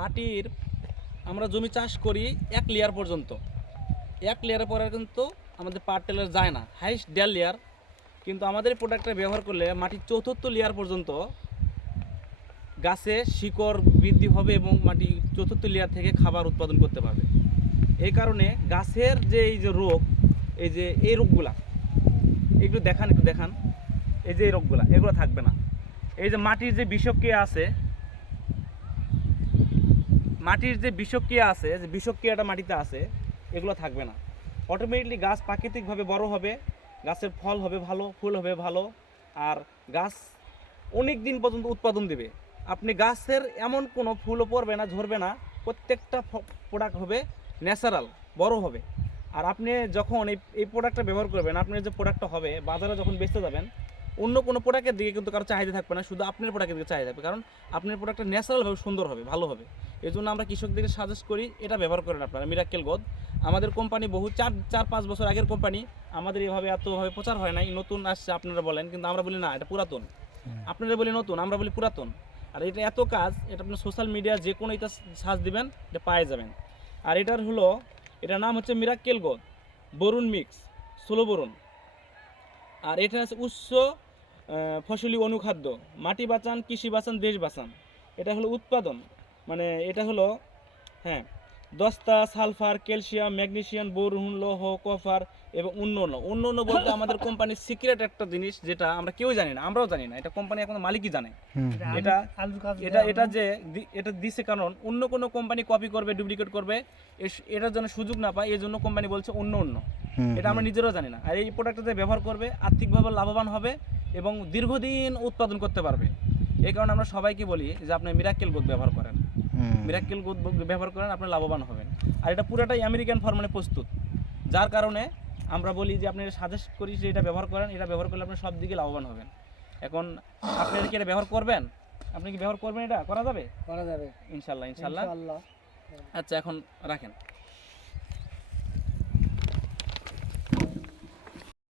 মাটির আমরা জমি চাষ করি এক লেয়ার পর্যন্ত। এক লেয়ারের পরে কিন্তু আমাদের পার টেলার যায় না হাইস্ট দেড় লেয়ার কিন্তু আমাদের প্রোডাক্টটা ব্যবহার করলে মাটির চতুর্থ লেয়ার পর্যন্ত গাছে শিকড় বৃদ্ধি হবে এবং মাটি চতুর্থ লেয়ার থেকে খাবার উৎপাদন করতে পারবে। এই কারণে গাছের যে এই যে রোগ, এই যে এই রোগগুলা, একটু দেখান একটু দেখান। এই যে এই রোগগুলা, এগুলো থাকবে না। এই যে মাটির যে বিষক্রিয়া আছে মাটির যে বিষক্রিয়া আছে, যে বিষক্রিয়াটা মাটিতে আছে, এগুলো থাকবে না। অটোমেটিকলি গাছ প্রাকৃতিকভাবে বড় হবে, গাছের ফল হবে ভালো, ফুল হবে ভালো, আর গাছ অনেক দিন পর্যন্ত উৎপাদন দেবে। আপনি গাছের এমন কোনো ফুলও পড়বে না, ঝরবে না, প্রত্যেকটা প্রোডাক্ট হবে ন্যাচারাল বড় হবে। আর আপনি যখন এই এই প্রোডাক্টটা ব্যবহার করবেন আপনার যে প্রোডাক্টটা হবে, বাজারে যখন বেচতে যাবেন, অন্য কোনো প্রোডাক্টের দিকে কিন্তু কারও চাহিদা থাকবে না, শুধু আপনার প্রোডাক্টের দিকে চাহিদা থাকবে, কারণ আপনার প্রোডাক্টটা ন্যাচারালভাবে সুন্দর হবে, ভালো হবে। এই জন্য আমরা কৃষকদেরকে সাজেস্ট করি এটা ব্যবহার করেন আপনারা মিরাক্কেল গোদ আমাদের কোম্পানি বহু চার চার পাঁচ বছর আগের কোম্পানি আমাদের এভাবে এতভাবে প্রচার হয় নাই নতুন আসছে আপনারা বলেন কিন্তু আমরা বলি না এটা পুরাতন। আপনারা বলি নতুন আমরা বলি পুরাতন। আর এটা এত কাজ এটা আপনার সোশ্যাল মিডিয়া যে কোনো এটা সার্চ দিবেন এটা পায়ে যাবেন। আর এটার হলো এটার নাম হচ্ছে মিরাক্কেল গোদ বরুণ মিক্স ষোলো বরুণ। আর এটা হচ্ছে উচ্চ ফসলি অনুখাদ্য মাটি বাঁচান কৃষি বাঁচান দেশ বাঁচান। এটা হলো উৎপাদন। মানে এটা হলো হ্যাঁ দস্তা সালফার ক্যালসিয়াম ম্যাগনেসিয়াম বোরন লৌহ কপার এবং উন্নয়ন উন্নয়ন বলতে আমাদের কোম্পানির সিক্রেট একটা জিনিস যেটা আমরা কেউ জানি না আমরাও জানি না এটা কোম্পানি এখন মালিকই জানে। এটা এটা এটা যে এটা দিছে কারণ অন্য কোনো কোম্পানি কপি করবে ডুপ্লিকেট করবে এটার জন্য সুযোগ না পায় এই জন্য কোম্পানি বলছে অন্য অন্য। এটা আমরা নিজেরাও জানি না। আর এই প্রোডাক্টটা ব্যবহার করবে আর্থিকভাবে লাভবান হবে এবং দীর্ঘদিন উৎপাদন করতে পারবে। এই কারণে আমরা সবাইকে বলি যে আপনি মিরাক্কেল গোদ ব্যবহার করেন। মিরাক্কেল গোদ ব্যবহার করেন আপনি লাভবান হবেন। আর এটা পুরোটাই আমেরিকান ফর্মানে প্রস্তুত। যার কারণে আমরা বলি যে আপনি সাজেস্ট করি যে এটা ব্যবহার করেন এটা ব্যবহার করলে আপনি সব দিকে লাভবান হবেন। এখন আপনি কি এটা ব্যবহার করবেন? আপনি কি ব্যবহার করবেন এটা? করা যাবে? করা যাবে। ইনশাল্লাহ ইনশাল্লাহ। ইনশাআল্লাহ আচ্ছা এখন রাখেন।